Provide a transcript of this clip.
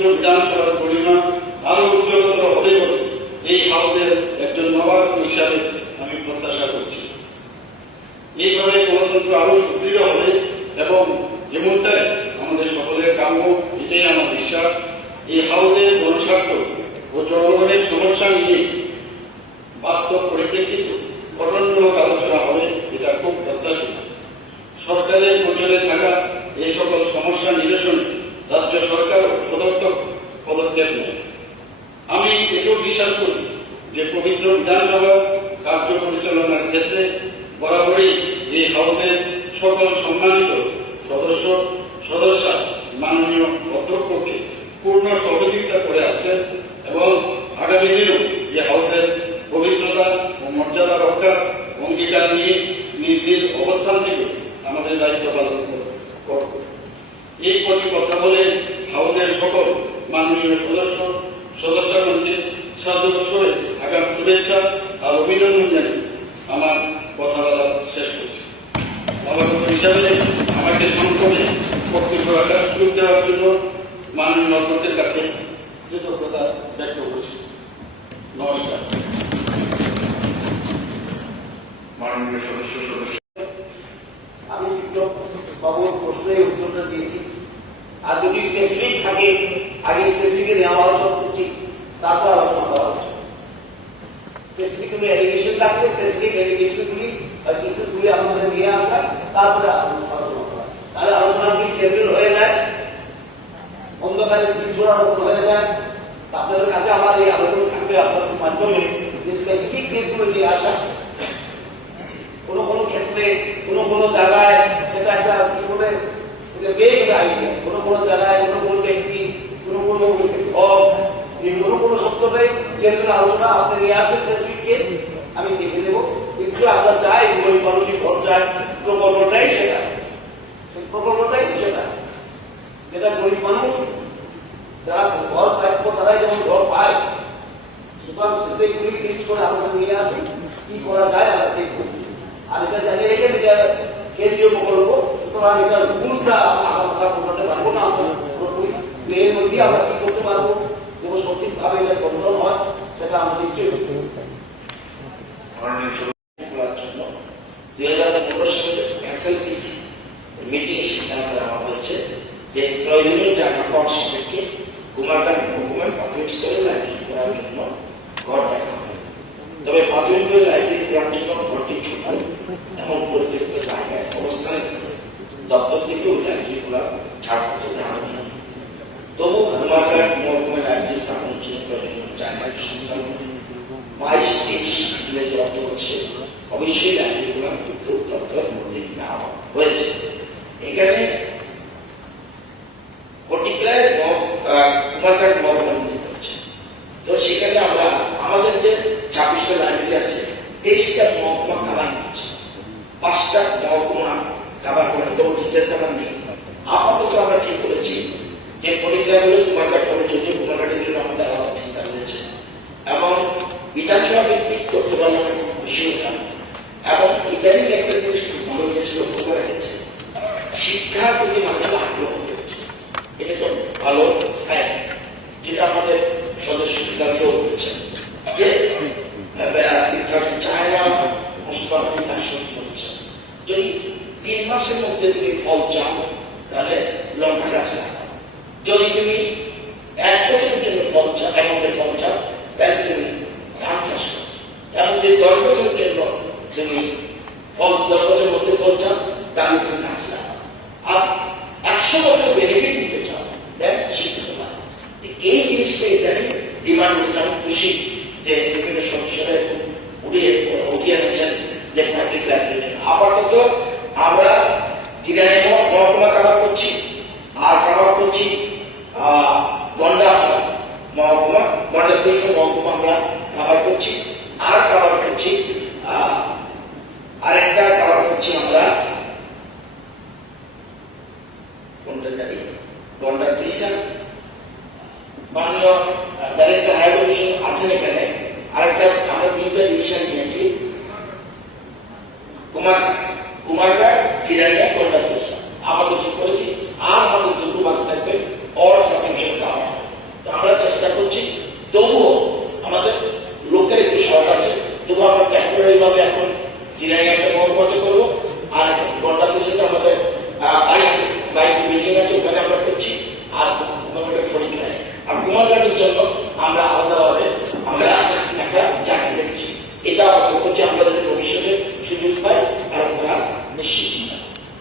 পবিত্র বিধানসভার পরিমাণ আরো উজ্জ্বলতর হবে বলে এই হাউসের একজন নবাগত হিসাবে আমি প্রত্যাশা করছি। এইভাবে গণতন্ত্র আরো সুদৃঢ় হবে এবং এমনটাই আমাদের সকলের কাম্য, এটাই আমার বিশ্বাস। এই হাউসের জনস্বার্থ ও জনগণের সমস্যা নিয়ে বাস্তব পরিপ্রেক্ষিতে গঠনমূলক আলোচনা হবে, এটা খুব প্রত্যাশিত। সরকারের প্রচলে থাকা এই সকল সমস্যা নিরসনে রাজ্য সরকার সদর্থক পদক্ষেপ নেয়। আমি এটাও বিশ্বাস করি যে পবিত্র বিধানসভা কার্য পরিচালনার ক্ষেত্রে বরাবরই এই হাউসের সকল সম্মানিত সদস্যা মাননীয় অধ্যক্ষকে পূর্ণ সহযোগিতা করে আসছেন এবং আগামী দিনেও এই হাউসের পবিত্রতা ও মর্যাদা রক্ষার অঙ্গীকার নিয়ে নিজ নিজ অবস্থান থেকে আমাদের দায়িত্ব পালন করব। এই কটি কথা বলে হাউসের সকল মাননীয় সদস্যগণকে সাদরে আগাম শুভেচ্ছা আর অভিনন্দন জানিয়ে আমার কথা বলা শেষ করছি। নবাগত হিসাবে আমাকে সংসদে বক্তব্য রাখার সুযোগ দেওয়ার জন্য মাননীয় অধ্যক্ষের কাছে কৃতজ্ঞতা ব্যক্ত করছি। নমস্কার। মাননীয় সদস্য আমি বাবুর প্রশ্নের উত্তরটা দিয়েছি। আর যদি স্পেসিফিক থাকে আগে স্পেসিফিক নেওয়া আলোচনা করছি, তারপর আলোচনা করা হচ্ছে। স্পেসিফিক কোনো অ্যালিগেশন থাকলে স্পেসিফিক অ্যালিগেশনগুলি বা কেসেসগুলি আমাদের নিয়ে আসা, তারপরে আলোচনা করা। তাহলে আলোচনাগুলি জেনারেল হয়ে যায়, অন্ধকারে ছোড়ার মতো হয়ে যায়। আপনাদের কাছে আমার এই আবেদন থাকবে আপনাদের মাধ্যমে যে স্পেসিফিক কেসগুলো নিয়ে আসা। কোনো কোনো ক্ষেত্রে কোনো জায়গায় সেটা একটা কি বলে বেগ আইডিয়া, কোনো জায়গায় কোনো ব্যক্তি কোনো সত্যটাই জেনারেল আলোচনা আপনি নিয়ে আসবেন স্পেসিফিক কেস আমি দেখে দেবো। কিন্তু আমরা চাই গরিব মানুষই ভোট চাই, প্রকল্পটাই সেটা, যেটা গরিব মানুষ যারা ঘর প্রাপ্য তারাই যেমন ঘর পায়, সুতরাং সেটাইগুলি লিস্ট করে আলোচনা নিয়ে আসবে কি করা যায় আমরা দেখবো। আর এটা জানিয়ে রেখে এটা কেন্দ্রীয় প্রকল্প, সুতরাং এটা রুলসটা আমরা বোঝাতে পারবো না। আমরা পুরোপুরি এর মধ্যে আমরা কি করতে পারবো যেন সঠিকভাবে এটা বন্টন হয়, সেটা আমরা নিশ্চয়ই করতে পারি। 2015 সালে এসএলপিসি মিটিংয়ে সিদ্ধান্ত নেওয়া হয়েছে যে প্রয়োজনীয় টাকা পাওয়ার সাপেক্ষে কুমারঘাট মহকুমার প্রাথমিক স্তরে লাইব্রেরি করার জন্য ঘর দেখা হয়। তবে প্রাথমিক লাইব্রেরি করার জন্য ঘরটি ছোট এমন পরিত্যক্ত জায়গায় অবস্থানে দপ্তর থেকে ওই লাইব্রেরি খোলার ছাড়পত্র দেওয়া হয়। তবু কুমারঘাট মহকুমার লাইব্রেরি স্থাপন জন্য প্রয়োজনীয় জায়গায় সংস্থার 22-23 ভিলেজে অর্থ হচ্ছে অবশ্যই লাইব্রেরিগুলোর দপ্তর মধ্যে নেওয়া হয়েছে। এখানে পর্টিকুলার কুমারঘাট মহকুমা নিতে হচ্ছে। তো সেখানে আমরা আমাদের যে 26টা লাইব্রেরি আছে 23টা মহকুমা কাভার করছে, 5টা মহকুমা কাভার করে তবু টিচার্স আমরা নেই। আপাতত আমরা ঠিক করেছি যে পরিক্রমা কুমারঘাট হবে, যদিও কুমারঘাটের জন্য আমাদের আলাদা চিন্তা রয়েছে এবং বিধানসভা ভিত্তিক করতে পারলাম বিষয়টা। এবং ইদানিং একটা জিনিস খুব ভালো জিনিস লক্ষ্য করা গেছে, শিক্ষার প্রতি মানুষের আগ্রহ হয়েছে। এটা একটা ভালো সাইন, যেটা আমাদের সদস্য বিধানসভা বলেছেন যে চায় না যদি 3 মাসের মধ্যে তুমি ফল চাও তাহলে লঙ্কা গাছ লাগাও, যদি তুমি 1 বছরের জন্য ফল চাও এর মধ্যে ফল চাও তাহলে তুমি ধান চাষ করো, এবং যে 10 বছরের জন্য তুমি 10 বছরের মধ্যে ফল চাও তাহলে তুমি গাছ লাগাও, আর 100 বছর বেনিফিট নিতে চাও দেন শিক্ষিত পারো। এই জিনিসটা এখানে ডিমান্ড করতে আমি খুশি যে বিভিন্ন সদস্যরা উঠিয়ে নিচ্ছেন যে পাবলিক লাইব্রেরি। আপাতত আমরা চিরাই মহকুমা কাভার করছি, আর কাভার করছি গন্ডাছড়া মহকুমা, গন্ডাছড়া মহকুমা আমরা কাভার করছি, আর কাভার করছি আরেকটা কাভার করছি আমরা কোনটা জানি গন্ডাছড়া। মাননীয় ডাইরেক্টর হায়ার কমিশন আছেন এখানে, আরেকটা আমরা 3টা ডিসিশন নিয়েছি, কুমারঘাট, চিরাইয়া, গন্ডাছড়া আপাতত করেছি। আর আমাদের 2টো বাকি থাকবে, অর সাবস্ক্রিপশন কাভার। জন্য আমরা আলাদা